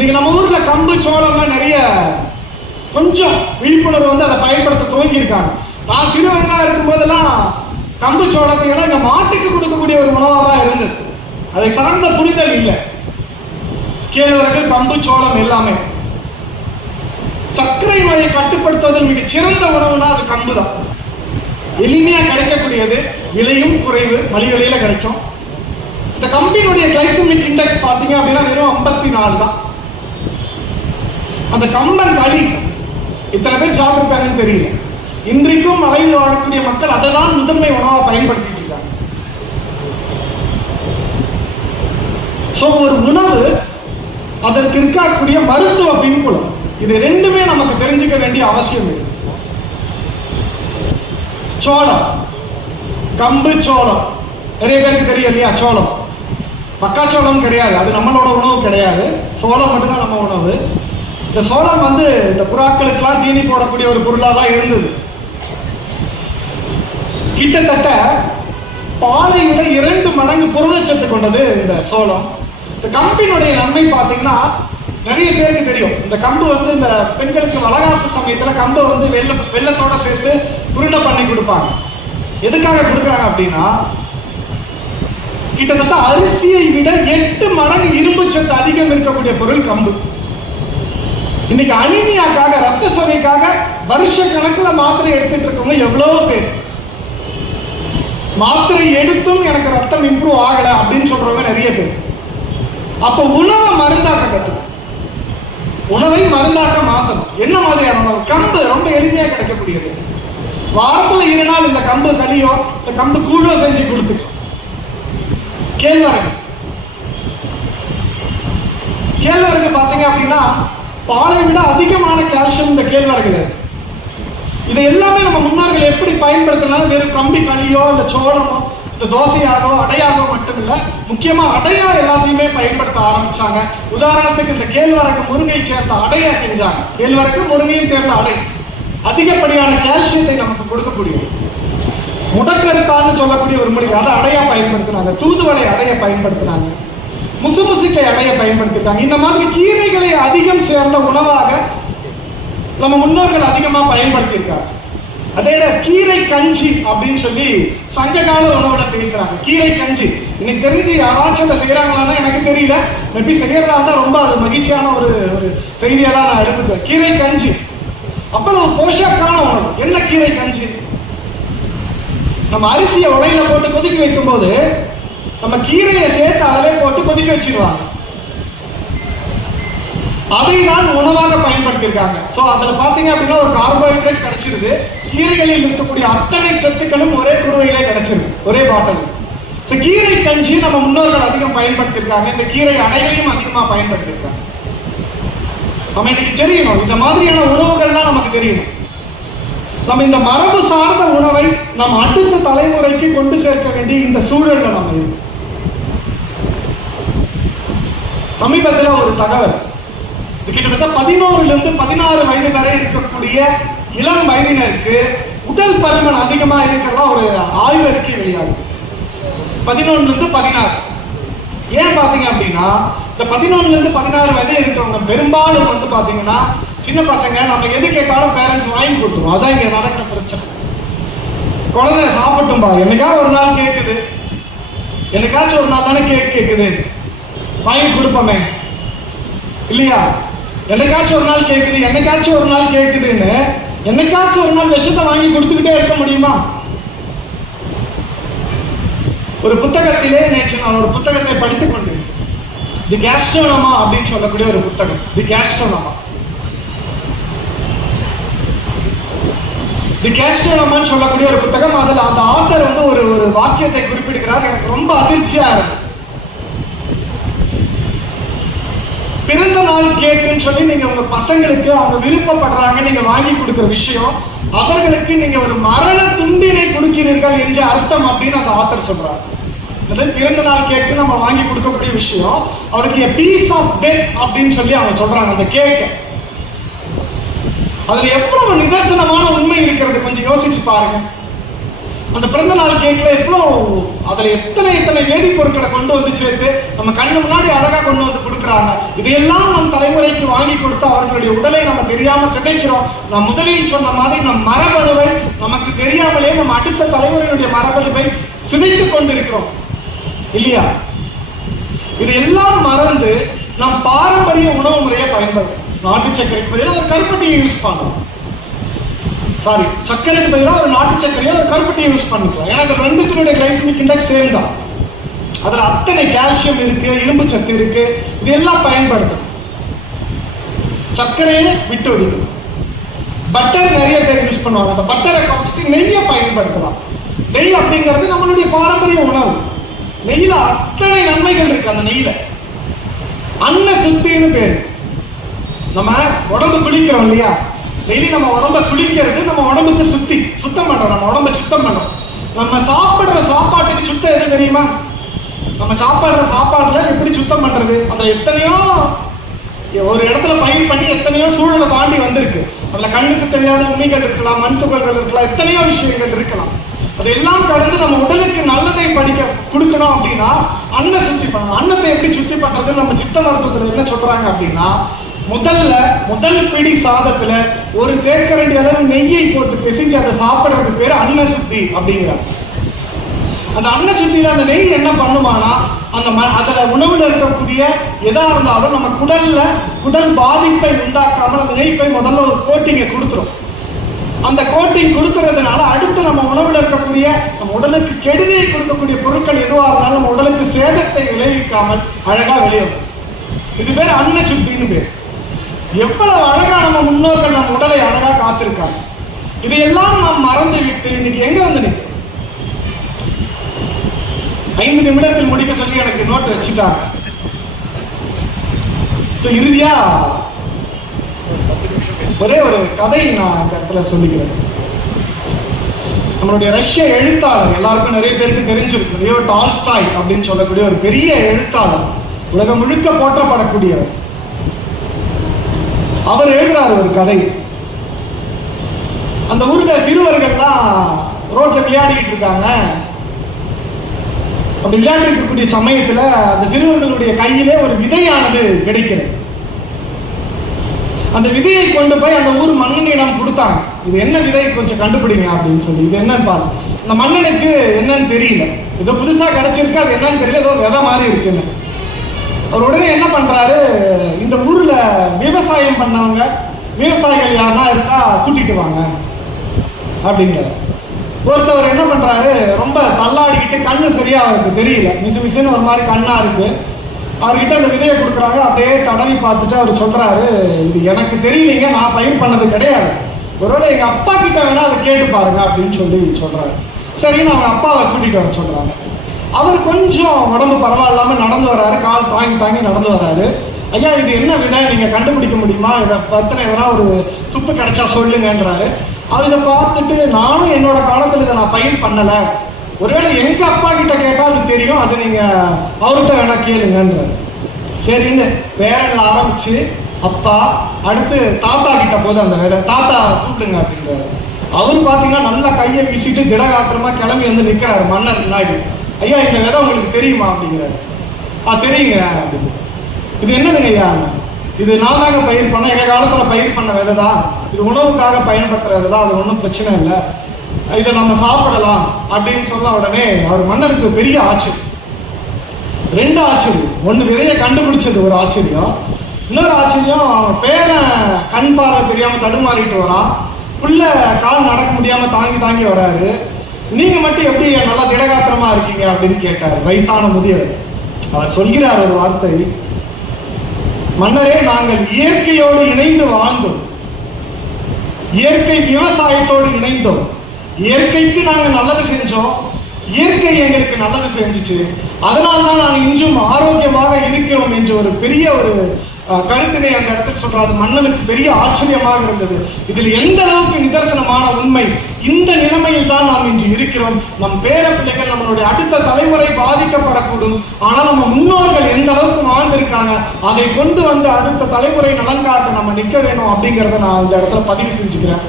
இன்னைக்கு நம்ம ஊர்ல கம்பு சோளம்லாம் நிறைய கொஞ்சம் விழிப்புணர்வு வந்து அதை பயன்படுத்த துவங்கியிருக்காங்க. நான் சிறு வயதாக இருக்கும் போதெல்லாம் கம்பு சோளத்தையெல்லாம் இந்த மாட்டுக்கு கொடுக்கக்கூடிய ஒரு உணவாக தான் இருந்தது. அதை சார்ந்த புரிதல் இல்லை. கேழ்வரகு, கம்பு, சோளம் எல்லாமே சர்க்கரை நோயை கட்டுப்படுத்துவதில் மிக சிறந்த உணவுனா அது கம்பு தான். எளிமையா கிடைக்கக்கூடியது, விலையும் குறைவு, மலிவு விலையில கிடைக்கும். இந்த கம்பினுடைய கிளைசமிக் இண்டெக்ஸ் பாத்தீங்க அப்படின்னா வெறும் 54 தான். அந்த கம்பன் களி இத்தனை பேர் சாப்பிட்டுருப்பாங்கன்னு தெரியல. இன்றைக்கும் மலையில் வாழக்கூடிய மக்கள் அதை தான் முதன்மை உணவாக பயன்படுத்திட்டு இருக்காங்க. ஒரு உணவு அதற்கு இருக்கக்கூடிய மருத்துவ பின்புலம், இது ரெண்டுமே நமக்கு தெரிஞ்சுக்க வேண்டிய அவசியம் இருக்கு. சோளம், கம்பு, சோளம் நிறைய பேருக்கு தெரியும் இல்லையா? சோளம் மக்காச்சோளம் கிடையாது, அது நம்மளோட உணவு கிடையாது. சோளம் மட்டும்தான் நம்ம உணவு. இந்த சோளம் வந்து இந்த புறாக்களுக்கெல்லாம் தீனி போடக்கூடிய ஒரு பொருளாக தான் இருந்தது. கிட்டத்தட்ட பாலை விட 2 மடங்கு புரதச்சத்து கொண்டது இந்த சோளம். இந்த கம்பினுடைய நன்மை பார்த்தீங்கன்னா நிறைய பேருக்கு தெரியும். இந்த கம்பு வந்து இந்த பெண்களுக்கு வளகாப்பு சமயத்தில் கம்பை வந்து வெள்ளத்தோட சேர்த்து உருண்டை பண்ணி கொடுப்பாங்க. எதுக்காக கொடுக்குறாங்க அப்படின்னா, கிட்டத்தட்ட அரிசியை விட 8 மடங்கு இரும்பு சத்து அதிகம் இருக்கக்கூடிய பொருள் கம்பு. இன்னைக்கு அனிமியாக்காக, ரத்த சோகைக்காக வருஷ கணக்கில் மாத்திரை எடுத்துட்டு இருக்கவங்க எவ்வளவோ பேர். மாத்திரை எடுத்தும் எனக்கு ரத்தம் இம்ப்ரூவ் ஆகல அப்படின்னு சொல்றவங்க நிறைய பேர். அப்ப உணவை மருந்தாக்க கற்றுக்கணும், உணவை மருந்தாக்க மாற்றணும். என்ன மாதிரியான உணவு? கம்பு ரொம்ப எளிமையா கிடைக்கக்கூடியது. வாரத்துல 2 நாள் இந்த கம்பு களியோ இந்த கம்பு கூழோ செஞ்சு கொடுத்துக்கலாம். கேழ்வரகு, கேழ்வரகு பார்த்தீங்க அப்படின்னா பாலை விட அதிகமான கால்சியம் இந்த கேழ்வரகுல இருக்கு. இதை எல்லாமே நம்ம முன்னோர்கள் எப்படி பயன்படுத்தினாலும் வெறும் கம்பி களியோ இல்லை சோளமோ இந்த தோசையாகவோ அடையாகவோ மட்டும் இல்லை, முக்கியமா அடையா எல்லாத்தையுமே பயன்படுத்த ஆரம்பிச்சாங்க. உதாரணத்துக்கு இந்த கேழ்வரகு முருங்கை சேர்ந்த அடையா செஞ்சாங்க. கேழ்வரகு முருங்கையும் சேர்ந்த அடை அதிகப்படியான கால்சியத்தை நமக்கு கொடுக்கக்கூடியது. முடக்கருத்தான்னு சொல்லக்கூடிய ஒரு மூலிகை, அதை அடையா பயன்படுத்தினாங்க. தூதுவளை அடைய பயன்படுத்தினாங்க. முசுமுசுக்கை அடைய பயன்படுத்திருக்காங்க. இந்த மாதிரி கீரைகளை அதிகம் சேர்ந்த உணவாக நம்ம முன்னோர்கள் அதிகமா பயன்படுத்தியிருக்காங்க. அதே கீரை கஞ்சி அப்படின்னு சொல்லி சங்ககால உணவுல பேசுறாங்க. கீரை கஞ்சி எனக்கு தெரிஞ்சு யாராச்சும் அதை செய்யறாங்களான்னா எனக்கு தெரியல. மேபி செய்யறதா இருந்தா ரொம்ப அது மகிழ்ச்சியான ஒரு செய்தியா தான் நான் எடுத்துக்குவேன். கீரை கஞ்சி அவ்வளவு போஷக்கான உணவு. என்ன கீரை கஞ்சி? நம்ம அரிசியை உலையில போட்டு கொதிக்க வைக்கும் போது நம்ம கீரையை சேர்த்து அதிலே போட்டு கொதிக்க வச்சிருவாங்க. அதை தான் உணவாக பயன்படுத்தியிருக்காங்க. ஸோ அதில் பார்த்தீங்க அப்படின்னா ஒரு கார்போஹைட்ரேட் கிடைச்சிருது. கீரைகளில் இருக்கக்கூடிய அத்தனை சத்துக்களும் ஒரே குடுவையிலே கிடைச்சிருது, ஒரே பாட்டில். ஸோ கீரை கஞ்சி நம்ம முன்னோர்கள் அதிகம் பயன்படுத்தியிருக்காங்க. இந்த கீரை அடைகளையும் அதிகமாக பயன்படுத்தியிருக்காங்க. நம்ம இன்னைக்கு தெரியணும், இந்த மாதிரியான உணவுகள்லாம் நமக்கு தெரியணும். நம்ம இந்த மரபு சார்ந்த உணவை நம்ம அடுத்த தலைமுறைக்கு கொண்டு சேர்க்க வேண்டிய இந்த சூழல்ல நம்ம இருக்கோம். சமீபத்தில் ஒரு தகவல், கிட்டத்தட்ட 11 to 16 வயது வரை இருக்கக்கூடிய இளம் வயதினருக்கு உடல் பருமன் அதிகமா இருக்கிறதா ஒரு ஆய்வு அறிக்கை வெளியாகும். 11 to 16. ஏன் பாத்தீங்க அப்படின்னா இந்த 11 to 16 வயது இருக்கிறவங்க பெரும்பாலும் வந்து பாத்தீங்கன்னா சின்ன பசங்க, நம்ம எது கேட்டாலும் பேரண்ட்ஸ் வாங்கி கொடுத்துருவோம். அதான் இங்க நடக்கிற பிரச்சனை. குழந்தை சாப்பிட்டும் பா, என்னைக்காவது ஒரு நாள் கேட்குது, என்னைக்காச்சும் ஒரு நாள் தானே கேட்குது, வாங்கி கொடுப்போமே இல்லையா? என்னைக்காச்சும் ஒரு நாள் கேட்குது, என்னைக்காச்சும் ஒரு நாள் கேட்குதுன்னு என்னைக்காச்சும் ஒரு நாள் விஷயத்தை வாங்கி கொடுத்துக்கிட்டே இருக்க முடியுமா? ஒரு புத்தகத்திலே நேற்று நான் ஒரு புத்தகத்தை படித்துக் கொண்டேன். தி கேஸ்ட்ரோனமா அப்படின்னு சொல்லக்கூடிய ஒரு புத்தகம். தி கேஸ்ட்ரோனமா சொல்லக்கூடிய ஒரு புத்தகம். அதில் அந்த ஆத்தர் வந்து ஒரு வாக்கியத்தை குறிப்பிடுகிறார். எனக்கு ரொம்ப அதிர்ச்சியா இருக்கு. பிறந்த நாள் கேக்குன்னு சொல்லி நீங்க உங்க பசங்களுக்கு அவங்க விருப்பப்படுறாங்க நீங்க வாங்கி கொடுக்கிற விஷயம், அவர்களுக்கு நீங்க ஒரு மரண துண்டினை கொடுக்கிறீர்கள் என்ற அர்த்தம் அப்படின்னு அந்த ஆத்தர் சொல்றாரு. பிறந்த நாள் கேக்கு நம்ம வாங்கி கொடுக்கக்கூடிய விஷயம், அவருக்கு பீஸ் ஆஃப் டெத் அப்படின்னு சொல்லி அவங்க சொல்றாங்க. அந்த கேக்கு அதுல எவ்வளவு நிதர்சனமான உண்மை இருக்கிறது கொஞ்சம் யோசிச்சு பாருங்க. அந்த பிறந்த நாள் கேட்கல எவ்வளோ அதுல எத்தனை வேதிப்பொருட்களை கொண்டு வந்து சேர்த்து நம்ம கண்ணு முன்னாடி அழகா கொண்டு வந்து கொடுக்குறாங்க. இதையெல்லாம் நம் தலைமுறைக்கு வாங்கி கொடுத்து அவர்களுடைய உடலை நம்ம தெரியாம சிதைக்கிறோம். நான் முதலில் சொன்ன மாதிரி நம் மரபணுவை நமக்கு தெரியாமலே நம்ம அடுத்த தலைமுறையினுடைய மரபணுவை சிதைத்துக் கொண்டிருக்கிறோம் இல்லையா? இதையெல்லாம் மறந்து நம் பாரம்பரிய உணவு முறையை பயன்படுத்தும். நாட்டு சர்க்கரைக்கு பதிலாக ஒரு கருப்பட்டியை யூஸ் பண்ணலாம். சர்க்கரைக்கு பதிலாக ஒரு நாட்டு சர்க்கரையோ ஒரு கருப்பட்டியை யூஸ் பண்ணிக்கலாம். ஏன்னா இந்த ரெண்டுத்தினுடைய கிளைசமிக் இண்டெக்ஸ் சேம் தான். அதுல அத்தனை கால்சியம் இருக்கு, இரும்பு சத்து இருக்கு, இதெல்லாம் பயன்படுத்தணும். சர்க்கரையை விட்டு விடணும். பட்டர் நிறைய பேர் யூஸ் பண்ணுவாங்க. அந்த பட்டரை குறைச்சிட்டு நெய்யை பயன்படுத்தலாம். நெய் அப்படிங்கிறது நம்மளுடைய பாரம்பரிய உணவு. நெய்யில அத்தனை நன்மைகள் இருக்கு. அந்த நெய்யில அன்ன சுத்தின்னு பேரு. நம்ம உடம்பு குளிக்கிறோம் இல்லையா? டெய்லி நம்ம உடம்ப குளிக்கிறது நம்ம உடம்புக்கு சுத்தம் பண்றோம். நம்ம உடம்ப சுத்தம் பண்றோம். நம்ம சாப்பிடுற சாப்பாட்டுக்கு சுத்தம் எது தெரியுமா? நம்ம சாப்பிடுற சாப்பாடுல எப்படி சுத்தம் பண்றது? அந்த எத்தனையோ ஒரு இடத்துல பயிர் பண்ணி எத்தனையோ சூழலை தாண்டி வந்திருக்கு. அதுல கண்ணுக்கு தெரியாத உண்மைகள் இருக்கலாம், மண் துகள்கள் இருக்கலாம், எத்தனையோ விஷயங்கள் இருக்கலாம். அதெல்லாம் கடந்து நம்ம உடலுக்கு நல்லதை கொடுக்கணும் அப்படின்னா அன்னை சுத்தி பண்ணணும். அன்னத்தை எப்படி சுத்தி பண்றதுன்னு நம்ம சித்த மருத்துவத்துல என்ன சொல்றாங்க அப்படின்னா, முதல் பிடி சாதத்துல ஒரு தேக்கரண்டி அளவு நெய்யை போட்டு பிசைஞ்சு அதை சாப்பிடுறது பேரு அன்ன சுத்தி அப்படிங்கிறாங்க. அந்த அன்ன சுத்தியில அந்த நெய் என்ன பண்ணுமானா, அதுல உணவுல இருக்கக்கூடிய எதா இருந்தாலும் நம்ம குடல் பாதிப்பை உண்டாக்காமல் அந்த நெய் போய் முதல்ல ஒரு கோட்டிங்கை கொடுத்துரும். அந்த கோட்டிங் கொடுக்கறதுனால அடுத்து நம்ம உணவுல இருக்கக்கூடிய நம்ம உடலுக்கு கெடுதியை கொடுக்கக்கூடிய பொருட்கள் எதுவாக இருந்தாலும் நம்ம உடலுக்கு சேதத்தை விளைவிக்காமல் அழகா வெளியும். இது பேர் அன்ன சுத்தின்னு பேர். எவ்வளவு அழகா நம்ம முன்னோர்கள் நம்ம உடலை அழகா காத்திருக்காங்க. இதையெல்லாம் நாம் மறந்து விட்டு இன்னைக்கு எங்க வந்து நிற்கிறோம்? 5 நிமிடத்தில் முடிக்க சொல்லி எனக்கு நோட்டு வச்சுட்டாங்க. இறுதியா ஒரே ஒரு கதை நான் இந்த இடத்துல சொல்லிக்கிறேன். நம்மளுடைய ரஷ்ய எழுத்தாளர், எல்லாருக்கும் நிறைய பேருக்கு தெரிஞ்சிருக்கு, லியோ டால்ஸ்டாய் அப்படின்னு சொல்லக்கூடிய ஒரு பெரிய எழுத்தாளர், உலகம் முழுக்க போற்றப்படக்கூடியவர். அவர் எழுதுறாரு ஒரு கதை. அந்த ஊர்ல சிறுவர்கள்லாம் ரோட்ல விளையாடிக்கிட்டு இருக்காங்க. அப்படி விளையாடி இருக்கக்கூடிய சமயத்துல அந்த சிறுவர்களுடைய கையிலே ஒரு விதையானது கிடைக்கிறது. அந்த விதையை கொண்டு போய் அந்த ஊர் மன்னனிடம் கொடுத்தாங்க. இது என்ன விதை, கொஞ்சம் கண்டுபிடிங்க அப்படின்னு சொல்லி. இது என்னன்னு பாருங்க. அந்த மன்னனுக்கு என்னன்னு தெரியல, ஏதோ புதுசா கிடைச்சிருக்கு, அது என்னன்னு தெரியல, ஏதோ விதை மாதிரி இருக்குன்னு. அவர் உடனே என்ன பண்றாரு, இந்த ஊர்ல விவசாயம் பண்ணவங்க விவசாயிகள் யாருன்னா இருக்கா கூட்டிட்டு வாங்க அப்படிங்கிறார். ஒருத்தவர் என்ன பண்றாரு, ரொம்ப தள்ளாடிக்கிட்டு, கண்ணு சரியா அவருக்கு தெரியல, மிசுன்னு ஒரு மாதிரி கண்ணா இருக்கு. அவர்கிட்ட அந்த விதையை கொடுக்குறாங்க. அப்படியே தடவி பார்த்துட்டு அவர் சொல்றாரு, இது எனக்கு தெரியலீங்க, நான் பயிர் பண்ணது கிடையாது, ஒருவேளை எங்க அப்பா கிட்ட வேணா அதை கேட்டு பாருங்க அப்படின்னு சொல்லி சொல்றாரு. சரின்னு அவங்க அப்பாவை கூட்டிட்டு வர சொல்றாங்க. அவர் கொஞ்சம் உடம்பு பரவாயில்லாம நடந்து வர்றாரு, கால் தாங்கி நடந்து வர்றாரு. ஐயா, இது என்ன விதை, நீங்க கண்டுபிடிக்க முடியுமா, இதை பத்தின எதனா ஒரு துப்பு கிடைச்சா சொல்லுங்கன்றாரு. அவர் இதை பார்த்துட்டு, நானும் என்னோட காலத்துல இதை நான் பயிர் பண்ணல, ஒருவேளை எங்க அப்பா கிட்ட கேட்டா அது தெரியும், அது நீங்க அவர்கிட்ட வேணா கேளுங்கன்றாரு. சரின்னு பேரன்ல ஆரம்பிச்சு அப்பா, அடுத்து தாத்தா கிட்ட போது அந்த வேலை, தாத்தா கூப்பிடுங்க அப்படின்றாரு. அவர் பாத்தீங்கன்னா நல்லா கையை வீசிட்டு திடகாத்திரமா கிளம்பி வந்து நிக்கிறாரு மன்னர் முன்னாடி. ஐயா, இந்த விதை உங்களுக்கு தெரியுமா அப்படிங்கிறாரு. தெரியுங்க அப்படின்னு. இது என்னதுங்க ஐயா? இது நான் தாங்க பயிர் பண்ண, எங்க காலத்துல பயிர் பண்ண விதை தான், இது உணவுக்காக பயன்படுத்துற விதை தான், அது ஒன்றும் பிரச்சனை இல்லை, இதை நம்ம சாப்பிடலாம் அப்படின்னு சொன்ன உடனே அவர் மன்னருக்கு பெரிய ஆச்சரியம். 2 ஆச்சரியம். ஒண்ணு விதையை கண்டுபிடிச்சது ஒரு ஆச்சரியம், இன்னொரு ஆச்சரியம் பேரன் கண் பார்வை தெரியாம தடுமாறிட்டு வரான், புள்ள கால் நடக்க முடியாம தாங்கி வராரு, நீங்க மட்டும் எப்படி நல்லா திடகாத்திரமா இருக்கீங்க அப்படின்னு கேட்டார் வயசான முதியவர். அவர் சொல்கிறார் ஒரு வார்த்தை, மன்னரே, நாங்கள் இயற்கையோடு இணைந்து வாழ்ந்தோம், இயற்கை விவசாயத்தோடு இணைந்தோம், இயற்கைக்கு நாங்க நல்லது செஞ்சோம், இயற்கை எங்களுக்கு நல்லது செஞ்சுச்சு, அதனால்தான் நாங்கள் இன்றும் ஆரோக்கியமாக இருக்கிறோம் என்று ஒரு பெரிய ஒரு கருத்தினை அந்த இடத்துல சொல்றாரு. மன்னனுக்கு பெரிய ஆச்சரியமாக இருந்தது. இதில் எந்த அளவுக்கு நிதர்சனமான உண்மை, இந்த நிலைமையில் தான் நாம் இன்று இருக்கிறோம். நம் பேர பிள்ளைகள், நம்மளுடைய அடுத்த தலைமுறை பாதிக்கப்படக்கூடும். ஆனால் நம்ம முன்னோர்கள் எந்த அளவுக்கு வாழ்ந்திருக்காங்க, அதை கொண்டு வந்து அடுத்த தலைமுறை நலன் காக்க நம்ம நிற்க வேணும் அப்படிங்கிறத நான் இந்த இடத்துல பதிவு செஞ்சுக்கிறேன்.